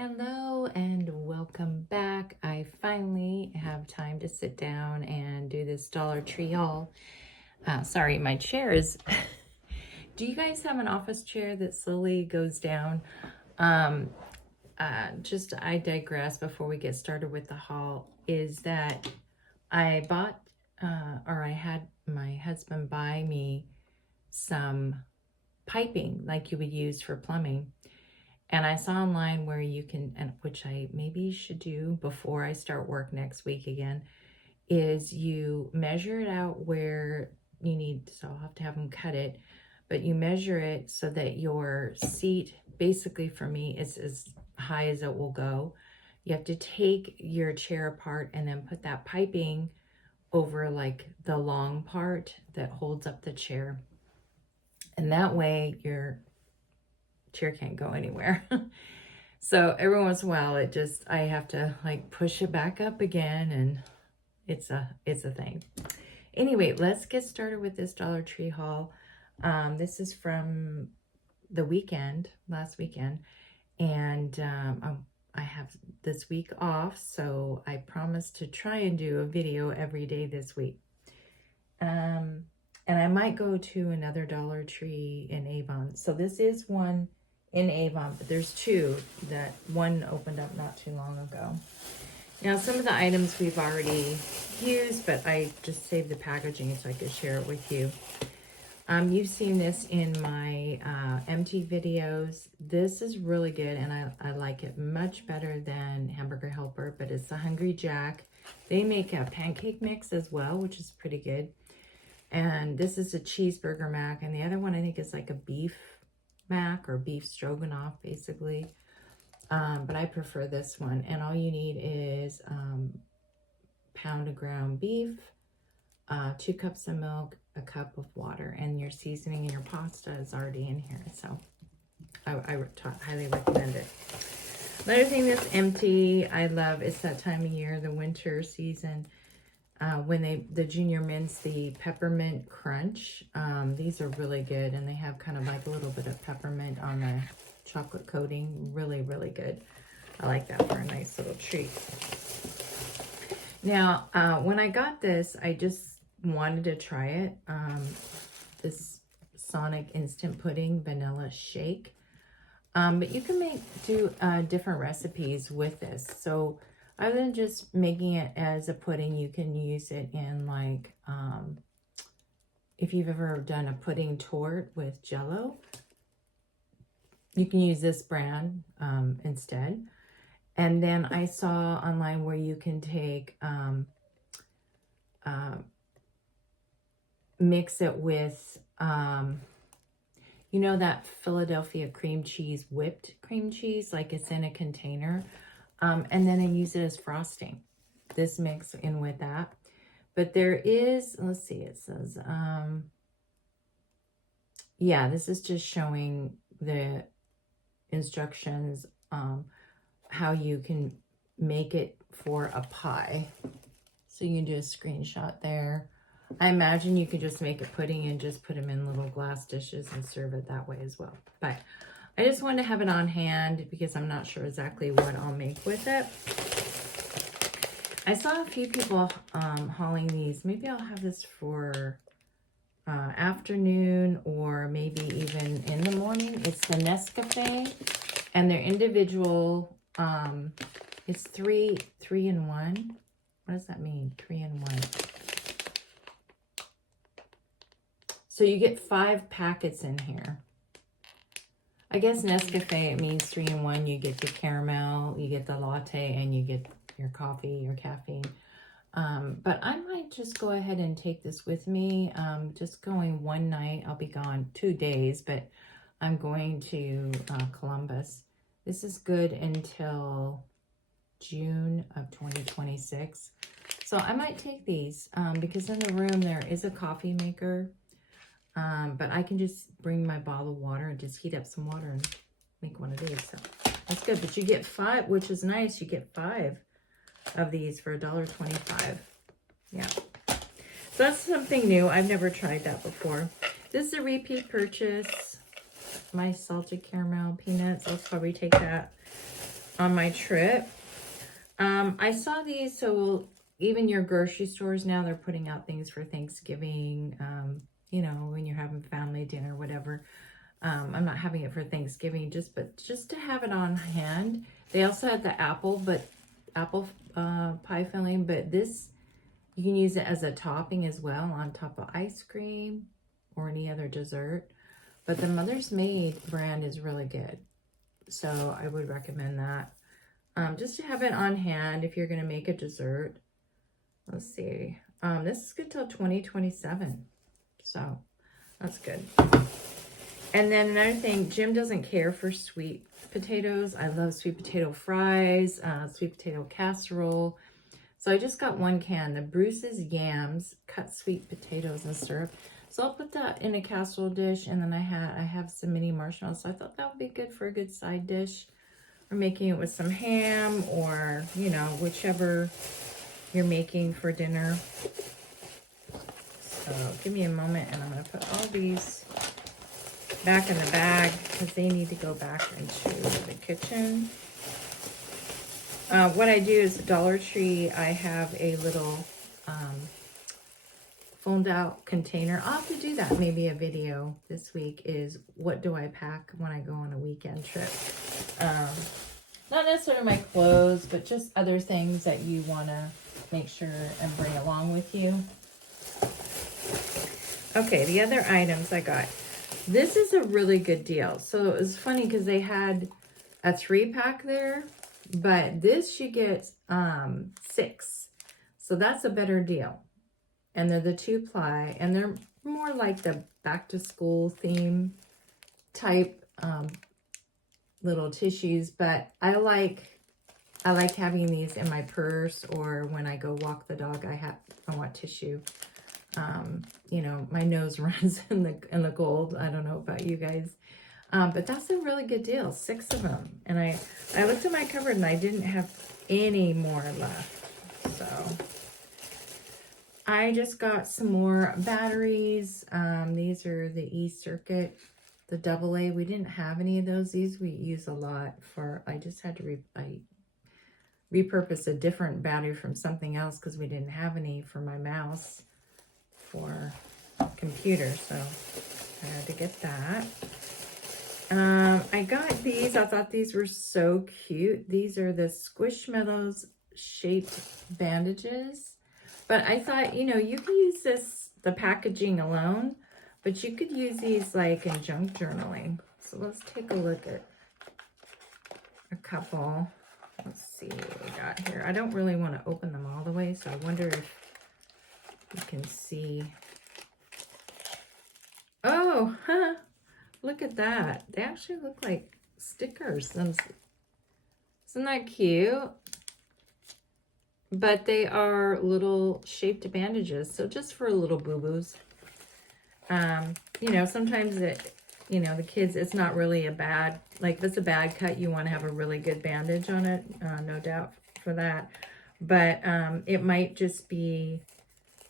Hello and welcome back. I finally have time to sit down and do this Dollar Tree haul. Sorry, my chair is... Do you guys have an office chair that slowly goes down? I digress before we get started with the haul, is that I bought, I had my husband buy me some piping like you would use for plumbing. And I saw online where you can, and which I maybe should do before I start work next week again, is you measure it out where you need, so I'll have to have them cut it, but you measure it so that your seat, basically for me, is as high as it will go. You have to take your chair apart and then put that piping over like the long part that holds up the chair. And that way your chair can't go anywhere. So every once in a while I have to like push it back up again, and it's a thing. Anyway, let's get started with this Dollar Tree haul. This is from the last weekend, and I have this week off, so I promised to try and do a video every day this week. And I might go to another Dollar Tree in Avon. So this is one in Avon, but there's two. That one opened up not too long ago. Now, some of the items we've already used, but I just saved the packaging so I could share it with you. You've seen this in my empty videos. This is really good, and I like it much better than Hamburger Helper, but it's the Hungry Jack. They make a pancake mix as well, which is pretty good. And this is a cheeseburger mac, and the other one I think is like a beef mac or beef stroganoff, basically. But I prefer this one. And all you need is pound of ground beef, 2 cups of milk, a cup of water, and your seasoning and your pasta is already in here. So I highly recommend it. Another thing that's empty, I love, it's that time of year, the winter season, when the Junior Mints, the peppermint crunch. These are really good, and they have kind of like a little bit of peppermint on the chocolate coating. Really, really good. I like that for a nice little treat. Now, when I got this, I just wanted to try it. This Sonic Instant Pudding Vanilla Shake. But you can do different recipes with this. So other than just making it as a pudding, you can use it in like, if you've ever done a pudding torte with Jell-O, you can use this brand instead. And then I saw online where you can take, mix it with, you know, that Philadelphia cream cheese, whipped cream cheese, like it's in a container. And then I use it as frosting. This mix in with that. But there is, let's see, it says, yeah, this is just showing the instructions, how you can make it for a pie. So you can do a screenshot there. I imagine you could just make a pudding and just put them in little glass dishes and serve it that way as well. But I just wanted to have it on hand because I'm not sure exactly what I'll make with it. I saw a few people hauling these. Maybe I'll have this for afternoon or maybe even in the morning. It's the Nescafe, and they're individual. It's three in one. What does that mean? 3 in 1. So you get 5 packets in here. I guess Nescafe, it means 3 in 1. You get your caramel, you get the latte, and you get your coffee, your caffeine. But I might just go ahead and take this with me. Just going one night. I'll be gone 2 days, but I'm going to Columbus. This is good until June of 2026. So I might take these because in the room there is a coffee maker. But I can just bring my bottle of water and just heat up some water and make one of these. So that's good. But you get 5, which is nice. You get 5 of these for $1.25. Yeah. So that's something new. I've never tried that before. This is a repeat purchase. My salted caramel peanuts. I'll probably take that. on my trip. I saw these, so even your grocery stores now, they're putting out things for Thanksgiving, you know, when you're having family dinner, whatever. I'm not having it for Thanksgiving, but just to have it on hand. They also had the apple pie filling, but this, you can use it as a topping as well on top of ice cream or any other dessert. But the Mother's Maid brand is really good, so I would recommend that. Just to have it on hand if you're going to make a dessert. Let's see. This is good till 2027. So that's good. And then another thing, Jim doesn't care for sweet potatoes. I love sweet potato fries, sweet potato casserole. So I just got 1 can, the Bruce's Yams, cut sweet potatoes and syrup. So I'll put that in a casserole dish, and then I have some mini marshmallows. So I thought that would be good for a good side dish. Or making it with some ham, or, you know, whichever you're making for dinner. So give me a moment, and I'm going to put all these back in the bag because they need to go back into the kitchen. What I do is Dollar Tree, I have a little fold out container. I'll have to do that, maybe a video this week, is what do I pack when I go on a weekend trip. Not necessarily my clothes, but just other things that you want to make sure and bring along with you. Okay, the other items I got. This is a really good deal. So it was funny because they had a 3-pack there, but this you get 6. So that's a better deal. And they're the 2-ply, and they're more like the back to school theme type little tissues, but I like having these in my purse, or when I go walk the dog, I want tissue. You know, my nose runs in the gold. I don't know about you guys. But that's a really good deal, 6 of them. And I looked at my cupboard and I didn't have any more left. So I just got some more batteries. These are the E-Circuit, the AA. We didn't have any of those. These we use a lot for, I just had to repurpose a different battery from something else because we didn't have any for my mouse for computer. So I had to get that. I got these. I thought these were so cute. These are the Squishmallows shaped bandages. But I thought, you know, you can use the packaging alone, but you could use these like in junk journaling. So let's take a look at a couple. Let's see what we got here. I don't really want to open them all the way, so I wonder if you can see. Oh, huh. Look at that. They actually look like stickers. Isn't that cute? But they are little shaped bandages. So just for little boo-boos. You know, sometimes you know, the kids, it's not really a bad, like if it's a bad cut, you want to have a really good bandage on it. No doubt for that. But it might just be,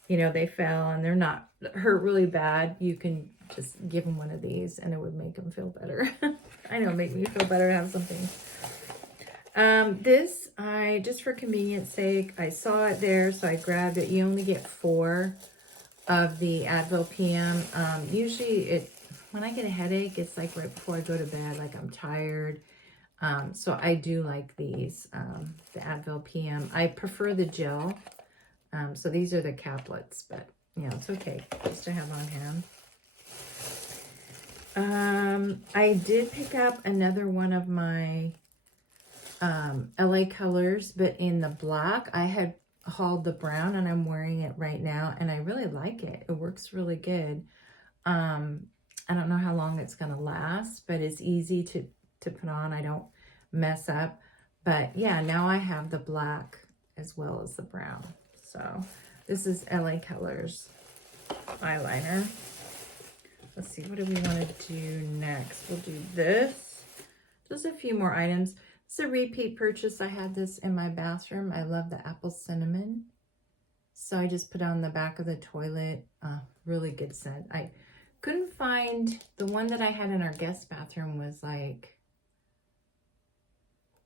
you know, they fell and they're not hurt really bad. You can just give them one of these and it would make them feel better. I know, make me feel better to have something. This, just for convenience sake, I saw it there, so I grabbed it. You only get 4 of the Advil PM. Usually when I get a headache, it's like right before I go to bed, like I'm tired. So I do like these, the Advil PM. I prefer the gel. So these are the caplets, but you know, it's okay just to have on hand. I did pick up another one of my LA colors, but in the black. I had hauled the brown and I'm wearing it right now, and I really like it. It works really good. I don't know how long it's going to last, but it's easy to put on. I don't mess up. But yeah, now I have the black as well as the brown. So this is LA Colors eyeliner. Let's see, what do we want to do next? We'll do this. Just a few more items. It's a repeat purchase. I had this in my bathroom. I love the apple cinnamon. So I just put it on the back of the toilet. Really good scent. I couldn't find, the one that I had in our guest bathroom was like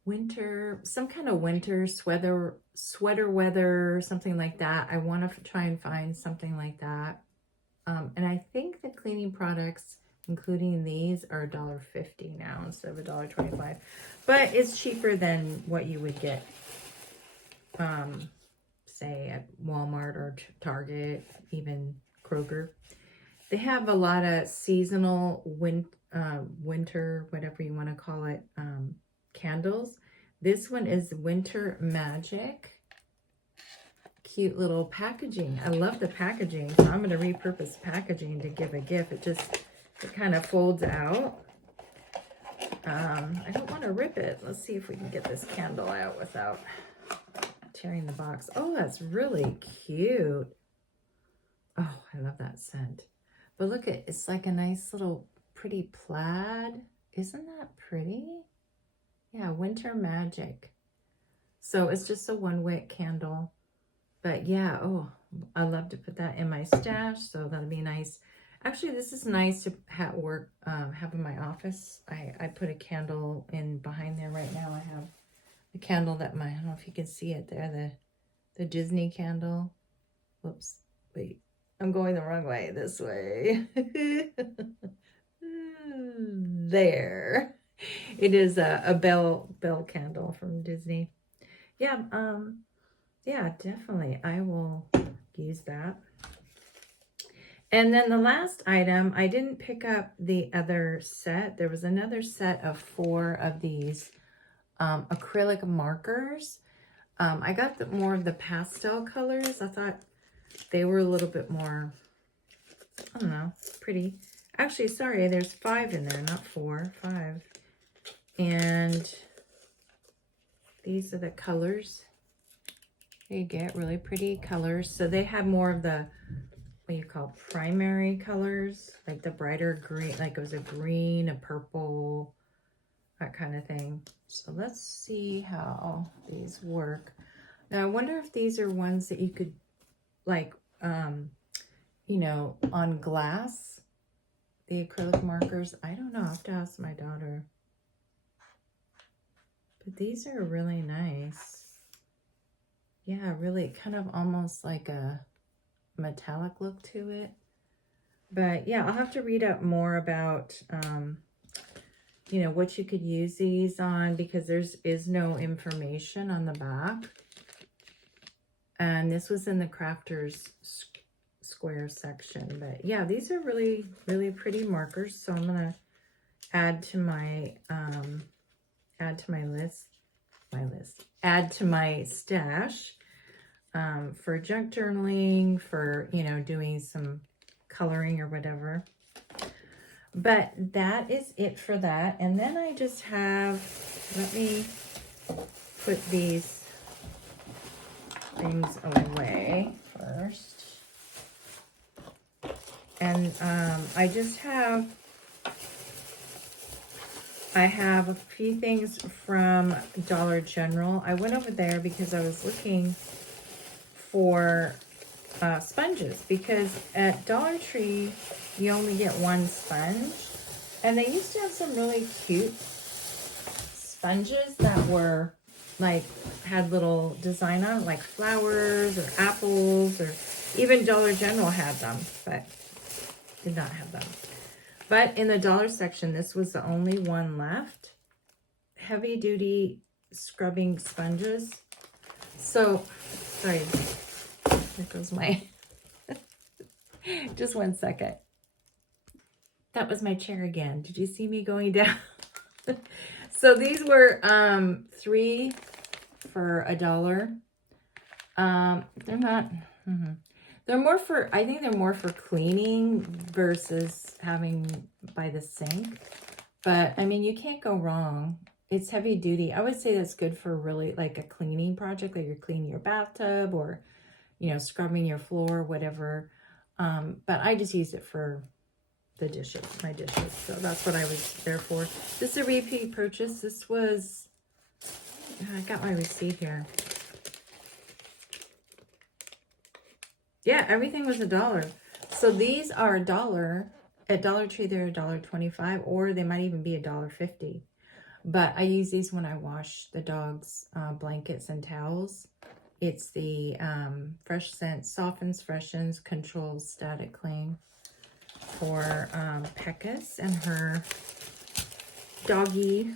winter, some kind of winter sweater weather, something like that. I want to try and find something like that. And I think the cleaning products, including these, are $1.50 now instead of $1.25. But it's cheaper than what you would get, say, at Walmart or Target, even Kroger. They have a lot of seasonal winter, whatever you want to call it, candles. This one is Winter Magic. Cute little packaging. I love the packaging, so I'm going to repurpose packaging to give a gift. It kind of folds out. I don't want to rip it. Let's see if we can get this candle out without tearing the box. Oh, that's really cute. Oh, I love that scent. But look at, it's like a nice little pretty plaid. Isn't that pretty? Yeah, Winter Magic. So it's just a 1-wick candle. But yeah, oh, I love to put that in my stash, so that'll be nice. Actually, this is nice to have in my office. I put a candle in behind there right now. I have the candle that I don't know if you can see it there, the Disney candle. Whoops, wait, I'm going the wrong way, this way. There. It is a bell candle from Disney. Yeah, yeah, definitely. I will use that. And then the last item, I didn't pick up the other set. There was another set of 4 of these acrylic markers. I got more of the pastel colors. I thought they were a little bit more, I don't know, pretty. Actually, sorry, there's 5 in there, not 4, 5. And these are the colors. You get really pretty colors. So they have more of the, what you call primary colors, like the brighter green, like it was a green, a purple, that kind of thing. So let's see how these work. Now I wonder if these are ones that you could, like, you know, on glass, the acrylic markers. I don't know, I have to ask my daughter. But these are really nice. Yeah, really kind of almost like a metallic look to it. But yeah, I'll have to read up more about, you know, what you could use these on, because is no information on the back. And this was in the crafters square section. But yeah, these are really, really pretty markers. So I'm going to add to my stash for junk journaling, for, you know, doing some coloring or whatever. But that is it for that. And then I just have, let me put these things away first. And I have a few things from Dollar General. I went over there because I was looking for sponges, because at Dollar Tree you only get 1 sponge, and they used to have some really cute sponges that were like, had little design on it, like flowers or apples, or even Dollar General had them, but did not have them. But in the dollar section, this was the only one left. Heavy duty scrubbing sponges. So, sorry, there goes my, just 1 second. That was my chair again. Did you see me going down? So these were 3 for $1. They're not, they're more for, I think they're more for cleaning versus having by the sink. But I mean, you can't go wrong. It's heavy duty. I would say that's good for really like a cleaning project, like you're cleaning your bathtub or, you know, scrubbing your floor, whatever. But I just use it for the dishes, my dishes. So that's what I was there for. This is a repeat purchase. This was, I got my receipt here. Yeah, everything was $1. So these are $1. At Dollar Tree, they're $1.25, or they might even be $1.50. But I use these when I wash the dog's blankets and towels. It's the Fresh Scent Softens, Freshens, Controls Static Cling for Pecos and her doggy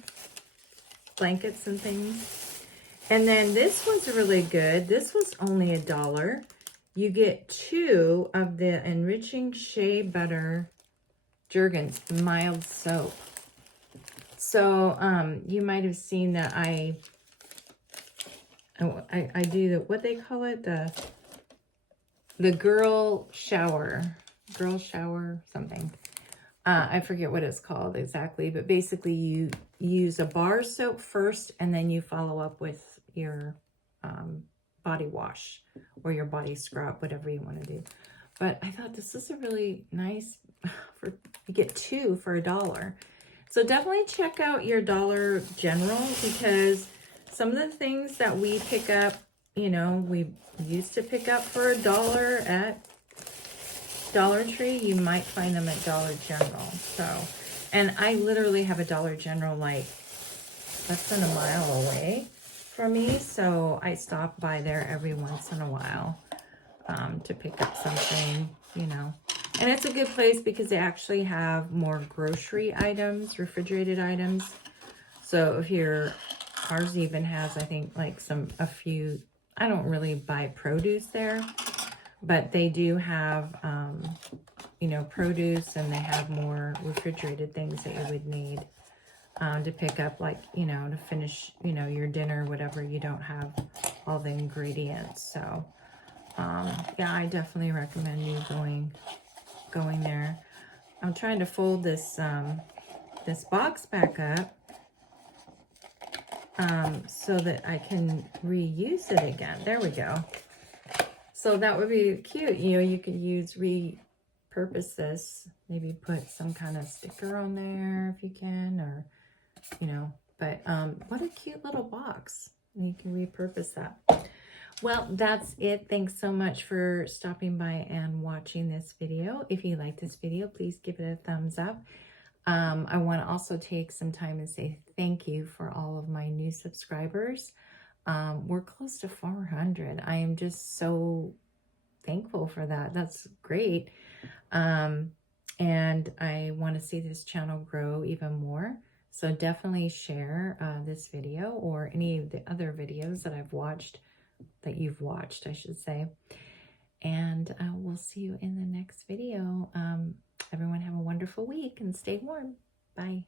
blankets and things. And then this was really good. This was only $1. You get 2 of the Enriching Shea Butter Jergens mild soap. So you might have seen that I do the, what they call it, the girl shower something. I forget what it's called exactly, but basically you use a bar soap first and then you follow up with your body wash or your body scrub, whatever you want to do. But I thought this is a really nice, you get 2 for $1. So definitely check out your Dollar General, because some of the things that we pick up, you know, we used to pick up for $1 at Dollar Tree, you might find them at Dollar General. So, and I literally have a Dollar General like less than a mile away from me, so I stop by there every once in a while to pick up something, you know. And it's a good place because they actually have more grocery items, refrigerated items. So if ours even has, I think, like a few, I don't really buy produce there, but they do have, you know, produce, and they have more refrigerated things that you would need to pick up, like, you know, to finish, you know, your dinner, whatever, you don't have all the ingredients. So, yeah, I definitely recommend you going there. I'm trying to fold this, this box back up so that I can reuse it again. There we go. So that would be cute. You know, you could repurpose this, maybe put some kind of sticker on there if you can, or, you know, but what a cute little box. You can repurpose that. Well, that's it. Thanks so much for stopping by and watching this video. If you like this video, please give it a thumbs up. I want to also take some time and say thank you for all of my new subscribers. We're close to 400. I am just so thankful for that. That's great. And I want to see this channel grow even more. So definitely share this video or any of the other videos that I've watched, that you've watched, I should say. And we'll see you in the next video. Everyone have a wonderful week and stay warm. Bye.